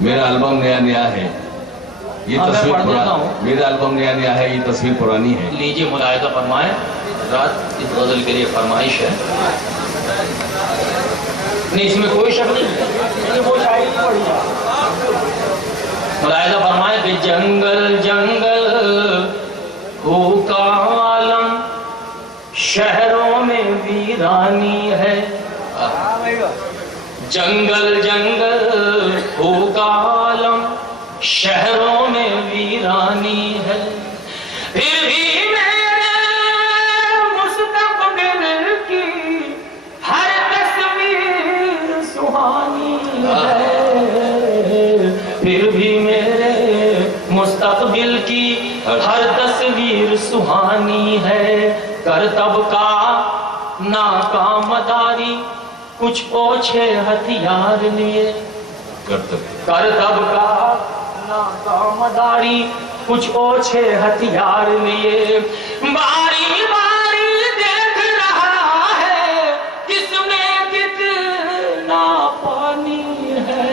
میرا البم نیا نیا ہے، یہ تصویر میرا البم نیا نیا ہے، یہ تصویر پرانی ہے۔ لیجیے ملاحظہ فرمائیں، رات اس غزل کے لیے فرمائش ہے، نہیں اس میں کوئی شک نہیں، ملاحظہ فرمائیں کہ جنگل جنگل بھوکا عالم، شہروں میں ویرانی ہے، جنگل جنگل بھوکا عالم، شہروں میں ویرانی ہے، پھر بھی میرے مستقبل کی ہر تصویر سہانی ہے، پھر بھی میرے مستقبل کی ہر تصویر سہانی ہے، کرتب کا ناکام داری کچھ اوچھے ہتھیار لیے، کرتب کا ناکام داری کچھ اوچھے ہتھیار لیے، باری باری دیکھ رہا ہے کس میں کتنا پانی ہے،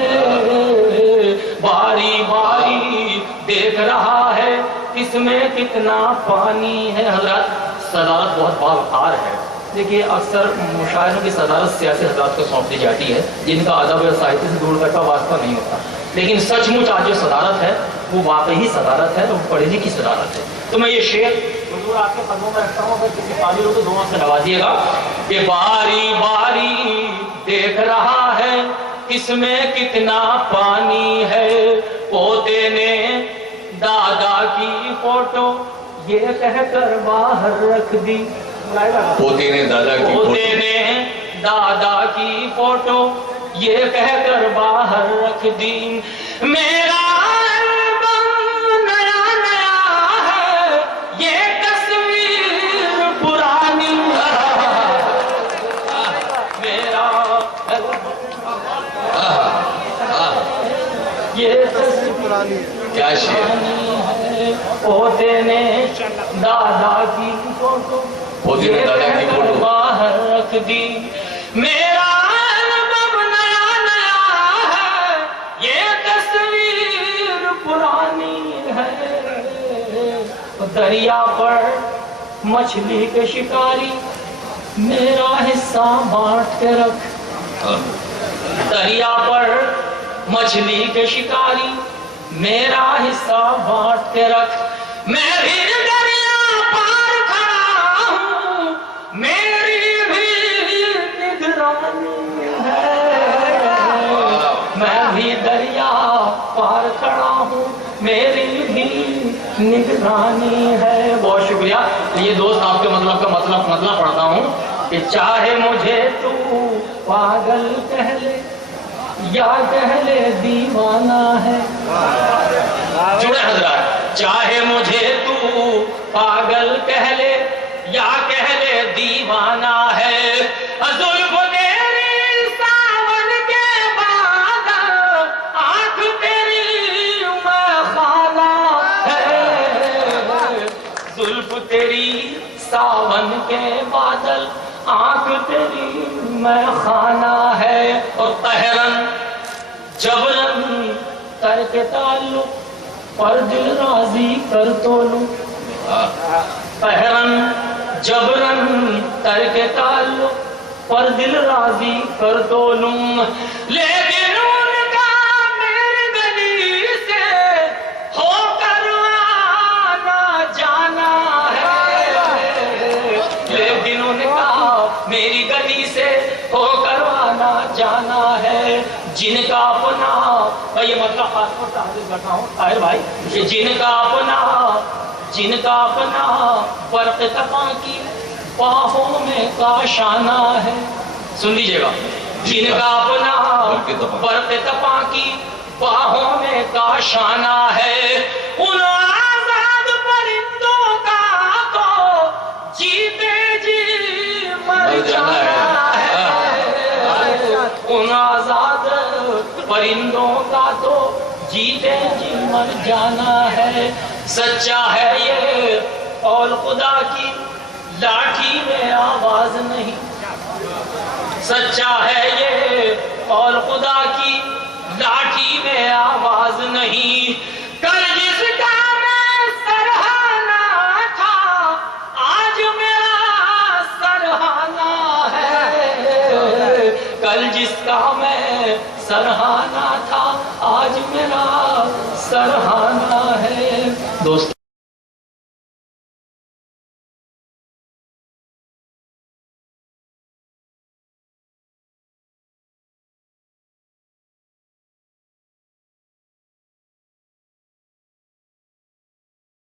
باری باری دیکھ رہا ہے اس میں کتنا پانی ہے۔ حضرات صدارت بہت باوقار ہے، دیکھیے اکثر مشاعروں کی صدارت سیاسی حضرات کو سونپ دی جاتی ہے جن کا ادب اور ساہتیہ سے دور تک کا واسطہ نہیں ہوتا، لیکن سچ مچ آج جو صدارت ہے وہ واقعی صدارت ہے، وہ پڑھے لکھی صدارت ہے۔ تو میں یہ شعر حضور آپ کے قدموں میں رکھتا ہوں، اگر کسی قابل ہو تو دعا سے نوازیے گا کہ باری باری دیکھ رہا ہے اس میں کتنا پانی ہے، پوتے نے دادا کی فوٹو یہ کہہ کر باہر رکھ دی، پوتے نے دادا کی فوٹو یہ کہہ کر باہر رکھ دی، میرا البم نیا نیا ہے یہ تصویر پرانی ہے، میرا یہ تصویر پرانی کیا شعر، پوتے نے دادا کی فوٹو باہر رکھ دی، میرا البم نیا نیا ہے یہ تصویر پرانی ہے، دریا پر مچھلی کے شکاری میرا حصہ بانٹ کے رکھ، دریا پر مچھلی کے شکاری میرا حصہ بانٹ کے رکھ، میں بھی دریا پار کھڑا ہوں میری بھی نگرانی ہے، میں بھی دریا پار کھڑا ہوں میری بھی نگرانی ہے۔ بہت شکریہ۔ یہ دوست آپ کے مطلب کا مطلب پڑھتا ہوں کہ چاہے مجھے تو پاگل کہہ لے یا کہہ لے دیوانہ ہے، جڑے حضرات، چاہے مجھے تو پاگل کہہ لے یا کہہ لے دیوانہ ہے، زلف تیری ساون کے بعد آنکھ تیری میں خانہ ہے، زلف تیری ساون کے بادل آنکھ تیری میں خانہ ہے، اور قہرن جبرن کر کے تعلق پر دل راضی کر تو لوں، قہرن جبرن کر کے تعلق پر دل راضی کر تو لوں، لیکن ان کا میری گلی سے ہو کر آنا جانا ہے، لیکن ان کا میری گلی سے ہو کر آنا جانا ہے، جن کا اپنا، میں یہ مطلب خاص طور سے حاضر کرتا ہوں طاہر بھائی، کہ جن کا اپنا فرق تپاں کی باہوں میں کاشانہ ہے، سن لیجئے گا، جن کا اپنا فرق تپاں کی باہوں میں کاشانہ ہے، ان آزاد پرندوں کا تو جیتے جی مر جانا ہے، ان آزاد پرندوں کا تو جیتے جی مر جانا ہے، سچا ہے یہ قول خدا کی لاٹھی میں آواز نہیں، سچا ہے یہ